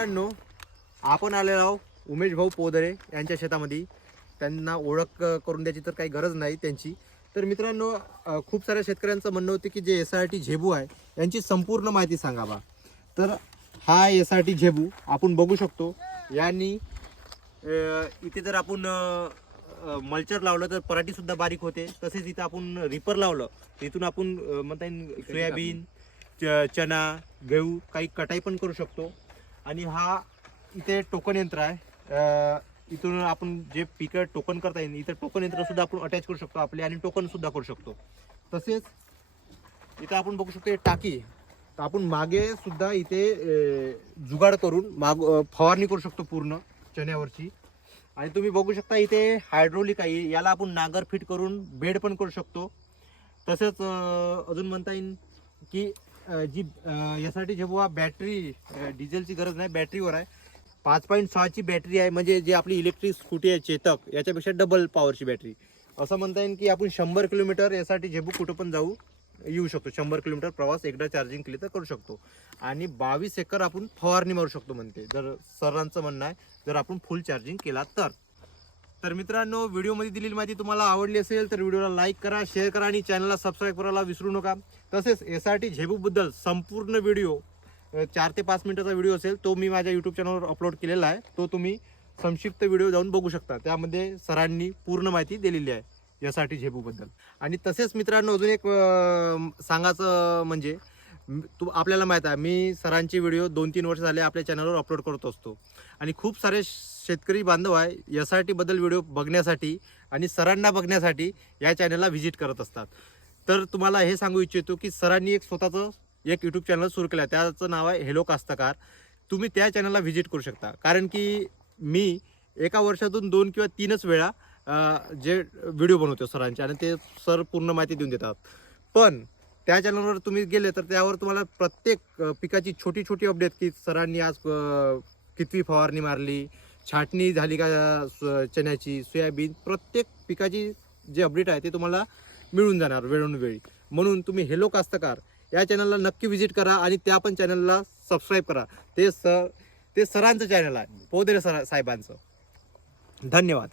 मित्रांनो, आपण आलेलो आहोत उमेश भाऊ पोदरे यांच्या शेतामध्ये. त्यांना ओळख करून द्यायची तर काही गरज नाही त्यांची. तर मित्रांनो, खूप साऱ्या शेतकऱ्यांचं म्हणणं होतं की जे SRT झेबू आहे यांची संपूर्ण माहिती सांगा बा. तर हा SRT झेबू आपण बघू शकतो. यांनी इथे जर आपण मल्चर लावलं तर पराठी सुद्धा बारीक होते. तसेच इथं आपण रिपर लावलं इथून आपण म्हणता येईल सोयाबीन, चना, गहू काही कटाई पण करू शकतो. आणि हा इथे टोकन यंत्र आहे. इथून आपण जे पिकं टोकन करता येईल इथं टोकन यंत्र सुद्धा आपण अटॅच करू शकतो आपले आणि टोकन सुद्धा करू शकतो. तसेच इथं आपण बघू शकतो टाकी. तर आपण मागे सुद्धा इथे जुगाड करून फवारणी करू शकतो पूर्ण चण्यावरची. आणि तुम्ही बघू शकता इथे हायड्रोलिक आहे. याला आपण नागर फिट करून बेड पण करू शकतो. तसेच अजून म्हणता येईल की जी यासाठी जेव्हा बॅटरी डिझेलची गरज नाही, बॅटरीवर आहे. 5.6ची बॅटरी आहे. म्हणजे जे आपली इलेक्ट्रिक स्कूटी आहे चेतक याच्यापेक्षा डबल पॉवरची बॅटरी. असं म्हणता येईल की आपण 100 किलोमीटर यासाठी झेबू कुठं पण येऊ शकतो. 100 किलोमीटर प्रवास एकदा चार्जिंग केली तर करू शकतो. आणि 22 एकर आपण फवारणी मारू शकतो म्हणते, जर सरांचं म्हणणं आहे जर आपण फुल चार्जिंग केला तर मित्रांनो, व्हिडिओमध्ये दिलेली माहिती तुम्हाला आवडली असेल तर व्हिडिओला लाईक करा, शेअर करा आणि चॅनलला सबस्क्राईब करायला विसरू नका. तसेच SRT झेबूबद्दल संपूर्ण व्हिडिओ 4 ते 5 मिनिटाचा व्हिडिओ असेल तो मी माझ्या यूट्यूब चॅनलवर अपलोड केलेला आहे. तो तुम्ही संक्षिप्त व्हिडिओ जाऊन बघू शकता. त्यामध्ये सरांनी पूर्ण माहिती दिलेली आहे SRT झेबूबद्दल. आणि तसेच मित्रांनो, अजून एक सांगायचं म्हणजे आपल्याला माहीत आहे मी सरांचे व्हिडिओ 2-3 वर्ष झाले आपल्या चॅनलवर अपलोड करत असतो. आणि खूप सारे शेतकरी बांधव आहे SRT बद्दल व्हिडिओ बघण्यासाठी आणि सरांना बघण्यासाठी या चॅनलला व्हिजिट करत असतात. तर तुम्हाला हे सांगू इच्छितो की सरांनी एक स्वतःचं एक यूट्यूब चॅनल सुरू केलं आहे. त्याचं नाव आहे हेलो कास्तकार. तुम्ही त्या चॅनलला व्हिजिट करू शकता. कारण की मी एका वर्षातून 2 किंवा 3च वेळा जे व्हिडिओ बनवतो सरांचे आणि ते सर पूर्ण माहिती देऊन देतात. पण त्या चॅनलवर तुम्ही गेले तर त्यावर तुम्हाला प्रत्येक पिकाची छोटी छोटी अपडेट की सरांनी आज कितवी फवारणी मारली, छाटणी झाली का चण्याची, सोयाबीन, प्रत्येक पिकाची जे अपडेट आहे ते तुम्हाला मिळून जाणार वेळोवेळी. म्हणून तुम्ही हेलो कास्तकार या चॅनलला नक्की व्हिजिट करा आणि त्या पण चॅनलला सबस्क्राईब करा. ते सरांचं चॅनल आहे, पोदरे साहेबांचं. धन्यवाद.